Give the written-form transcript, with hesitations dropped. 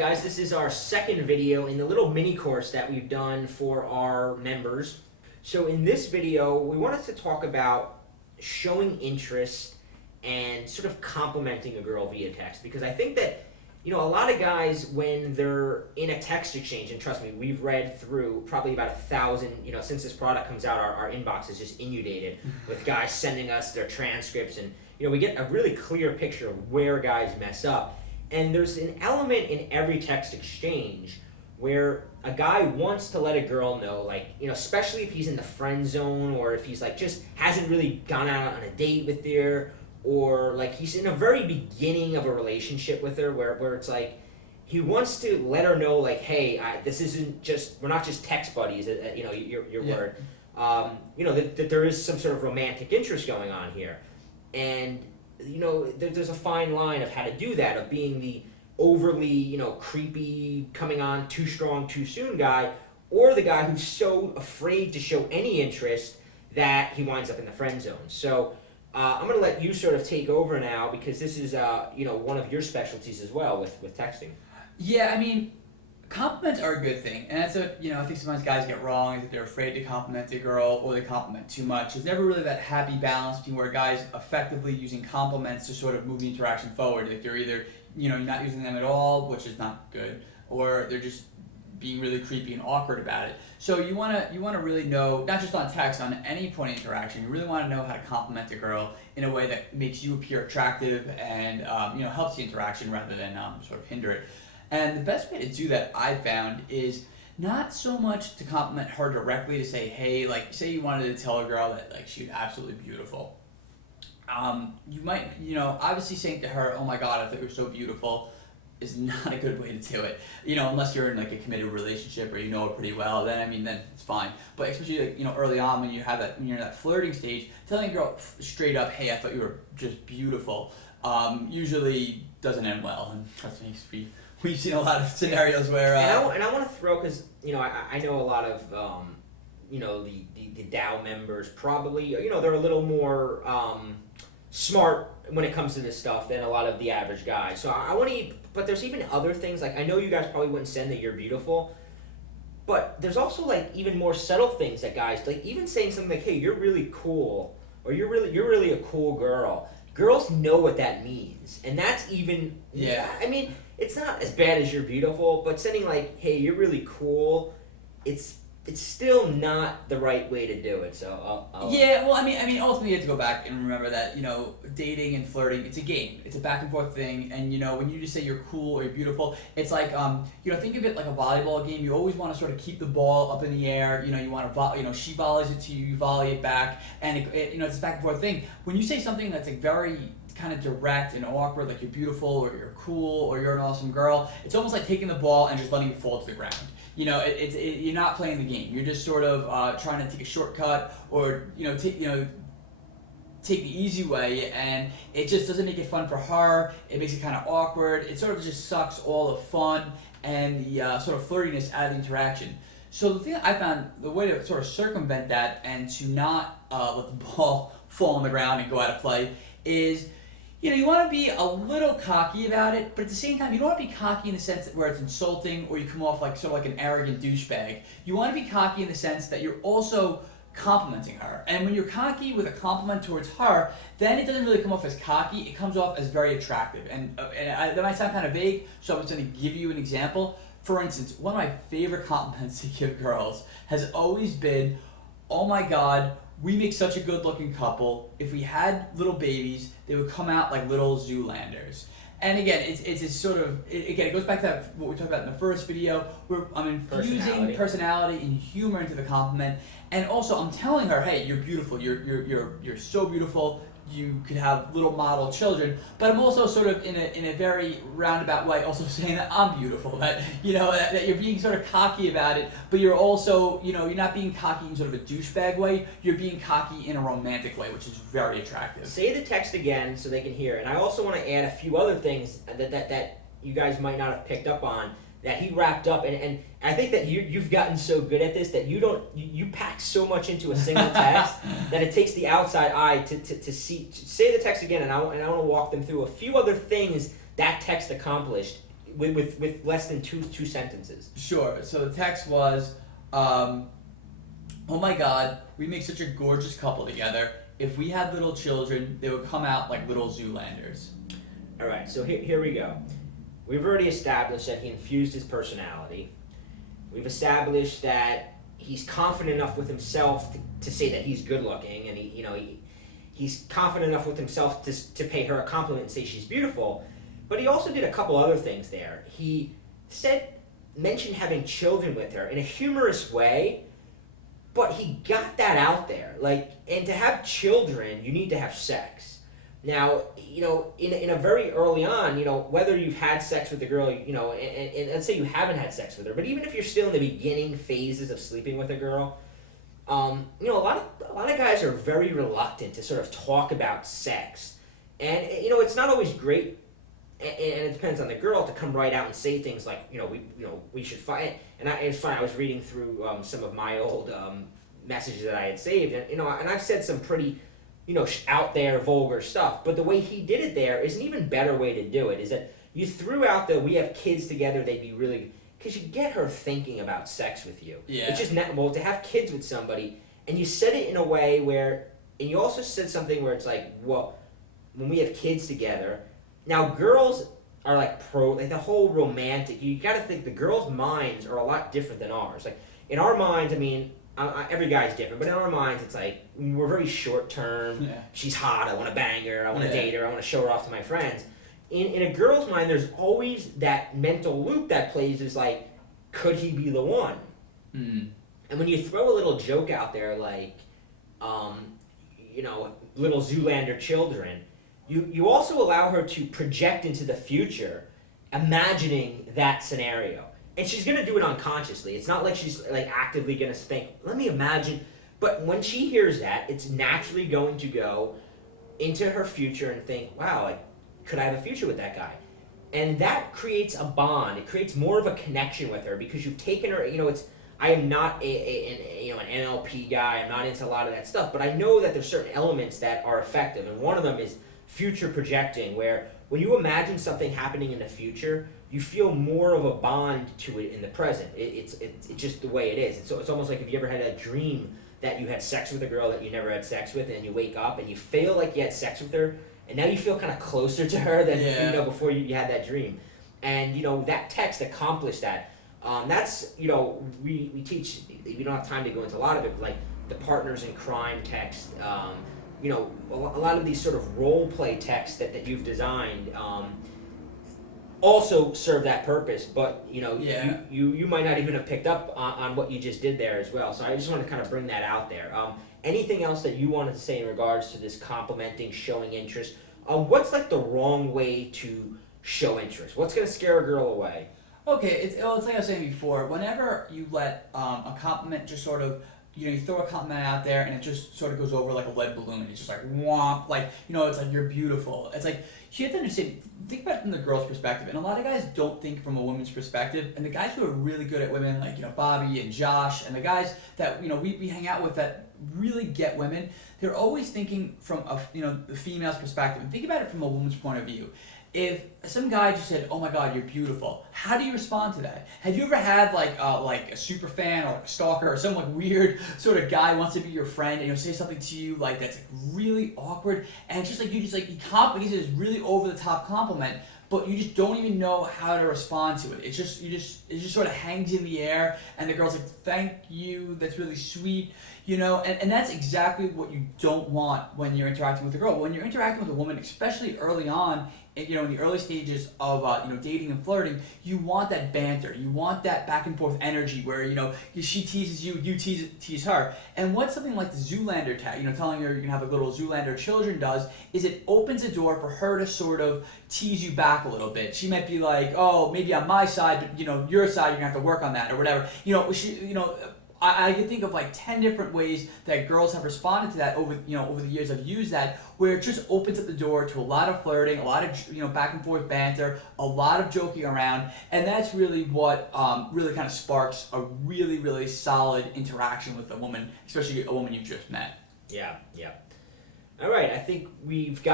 guys, this is our second video in the little mini course that we've done for our members. So in this video, we wanted to talk about showing interest and sort of complimenting a girl via text, because I think that, you know, a lot of guys, when they're in a text exchange, and trust me, we've read through probably about 1,000, you know, since this product comes out, our inbox is just inundated with guys sending us their transcripts, and, you know, we get a really clear picture of where guys mess up. And there's an element in every text exchange where a guy wants to let a girl know, like, you know, especially if he's in the friend zone, or if he's like just hasn't really gone out on a date with her, or like he's in a very beginning of a relationship with her where it's like he wants to let her know, like, hey, this isn't just, we're not just text buddies, you know, your word, you know, that there is some sort of romantic interest going on here. And you know, there's a fine line of how to do that, of being the overly, you know, creepy, coming on too strong, too soon guy, or the guy who's so afraid to show any interest that he winds up in the friend zone. So I'm going to let you sort of take over now, because this is, you know, one of your specialties as well with texting. Yeah, I mean, compliments are a good thing, and that's you know, I think sometimes guys get wrong, is that they're afraid to compliment a girl, or they compliment too much. There's never really that happy balance between where guys effectively using compliments to sort of move the interaction forward. Like, they're either, you know, you're not using them at all, which is not good, or they're just being really creepy and awkward about it. So you wanna really know, not just on text, on any point of interaction, you really wanna know how to compliment a girl in a way that makes you appear attractive and you know, helps the interaction rather than sort of hinder it. And the best way to do that, I've found, is not so much to compliment her directly, to say, hey, like, say you wanted to tell a girl that, like, she's absolutely beautiful. You might, you know, obviously saying to her, oh my God, I thought you were so beautiful, is not a good way to do it. You know, unless you're in like a committed relationship or you know her pretty well, then, I mean, then it's fine. But especially, like, you know, early on when you have that, when you're in that flirting stage, telling a girl straight up, hey, I thought you were just beautiful, usually doesn't end well. And trust me, we've seen a lot of scenarios where and I want to throw, because, you know, I know a lot of you know, the DAO members probably, you know, they're a little more smart when it comes to this stuff than a lot of the average guy. So I want to, but there's even other things, like, I know you guys probably wouldn't send that you're beautiful, but there's also like even more subtle things that guys, like, even saying something like, hey, you're really cool, or you're really a cool girl. Girls know what that means, and that's even, yeah, I mean, it's not as bad as you're beautiful, but sending like, hey, you're really cool, it's still not the right way to do it. So yeah, well, I mean, ultimately you have to go back and remember that, you know, dating and flirting, it's a game. It's a back and forth thing, and, you know, when you just say you're cool or you're beautiful, it's like, you know, think of it like a volleyball game. You always want to sort of keep the ball up in the air. You know, you want to, you know, she volleys it to you, you volley it back, and you know, it's a back and forth thing. When you say something that's like very kind of direct and awkward, like you're beautiful or you're cool or you're an awesome girl, it's almost like taking the ball and just letting it fall to the ground. You know, you're not playing the game. You're just sort of trying to take a shortcut, or, you know, take the easy way, and it just doesn't make it fun for her. It makes it kind of awkward. It sort of just sucks all the fun and the sort of flirtiness out of the interaction. So the thing that I found, the way to sort of circumvent that and to not let the ball fall on the ground and go out of play is, you know, you want to be a little cocky about it, but at the same time, you don't want to be cocky in the sense that where it's insulting or you come off like sort of like an arrogant douchebag. You want to be cocky in the sense that you're also complimenting her. And when you're cocky with a compliment towards her, then it doesn't really come off as cocky. It comes off as very attractive. And that might sound kind of vague, so I'm just going to give you an example. For instance, one of my favorite compliments to give girls has always been, oh my God, we make such a good-looking couple. If we had little babies, they would come out like little Zoolanders. And again, it's sort of, it goes back to what we talked about in the first video, where I'm infusing personality and humor into the compliment, and also I'm telling her, hey, you're beautiful, you're so beautiful. You could have little model children, but I'm also sort of in a very roundabout way also saying that I'm beautiful, that, you know, that you're being sort of cocky about it, but you're also, you know, you're not being cocky in sort of a douchebag way, you're being cocky in a romantic way, which is very attractive. Say the text again so they can hear, and I also want to add a few other things that you guys might not have picked up on that he wrapped up, and I think that you've gotten so good at this that you pack so much into a single text that it takes the outside eye to see. Say the text again, and I want to walk them through a few other things that text accomplished with less than two sentences. Sure. So the text was, oh my God, we make such a gorgeous couple together. If we had little children, they would come out like little Zoolanders. All right, so here we go. We've already established that he infused his personality. We've established that he's confident enough with himself to say that he's good looking, and he's confident enough with himself to pay her a compliment and say she's beautiful. But he also did a couple other things there. He mentioned having children with her in a humorous way, but he got that out there. And to have children, you need to have sex. Now, in a very early on, whether you've had sex with a girl, and let's say you haven't had sex with her, but even if you're still in the beginning phases of sleeping with a girl, a lot of guys are very reluctant to sort of talk about sex, and it's not always great, and it depends on the girl to come right out and say things like, we should fight. And it's funny, I was reading through some of my old messages that I had saved, and I've said some pretty out there vulgar stuff, but the way he did it there is an even better way to do it. Is that you threw out the we have kids together, they'd be really, because you get her thinking about sex with you. Yeah. It's just to have kids with somebody, and you said it in a way where, and you also said something where it's like, well, when we have kids together, now girls are like the whole romantic. You got to think the girls' minds are a lot different than ours. Like in our minds, I mean. Every guy's different, but in our minds, it's like we're very short term. Yeah. She's hot. I want to bang her. I want to date her. I want to show her off to my friends. In a girl's mind, there's always that mental loop that plays. Is like, could he be the one? Mm. And when you throw a little joke out there, like, little Zoolander children, you also allow her to project into the future, imagining that scenario. And she's going to do it unconsciously. It's not like she's actively going to think, let me imagine. But when she hears that, it's naturally going to go into her future and think, wow, could I have a future with that guy? And that creates a bond. It creates more of a connection with her because you've taken her, I am not an NLP guy. I'm not into a lot of that stuff. But I know that there's certain elements that are effective. And one of them is future projecting, where when you imagine something happening in the future, you feel more of a bond to it in the present. It's just the way it is. It's almost like if you ever had a dream that you had sex with a girl that you never had sex with, and you wake up and you feel like you had sex with her, and now you feel kind of closer to her than before you had that dream. And that text accomplished that. That's we teach. We don't have time to go into a lot of it, but like the partners in crime text. A lot of these sort of role play texts that you've designed. Also serve that purpose, but you might not even have picked up on what you just did there as well. So I just want to kind of bring that out there. Anything else that you wanted to say in regards to this complimenting, showing interest? What's the wrong way to show interest? What's going to scare a girl away? Okay, it's like I was saying before. Whenever you let a compliment just sort of, you throw a compliment out there and it just sort of goes over like a lead balloon. It's just like womp, it's like you're beautiful. It's like you have to understand. Think about it from the girl's perspective, and a lot of guys don't think from a woman's perspective. And the guys who are really good at women, like Bobby and Josh, and the guys that we hang out with that really get women, they're always thinking from the female's perspective. And think about it from a woman's point of view. If some guy just said, "Oh my God, you're beautiful," how do you respond to that? Have you ever had like a super fan or a stalker or some weird sort of guy wants to be your friend and say something to you that's really awkward, and it's just he says this really over the top compliment, but you just don't even know how to respond to it. It just sort of hangs in the air, and the girl's like, "Thank you, that's really sweet." And that's exactly what you don't want when you're interacting with a girl. When you're interacting with a woman, especially early on, in the early stages of dating and flirting, you want that banter. You want that back and forth energy where she teases you, you tease her. And what something like the Zoolander tag, telling her you're gonna have little Zoolander children does, is it opens a door for her to sort of tease you back a little bit. She might be like, "Oh, maybe on my side, but your side, you're gonna have to work on that," or whatever. I can think of 10 different ways that girls have responded to that over the years. I've used that where it just opens up the door to a lot of flirting, a lot of back and forth banter, a lot of joking around, and that's really what really kind of sparks a really, really solid interaction with a woman, especially a woman you just met. Yeah. All right, I think we've got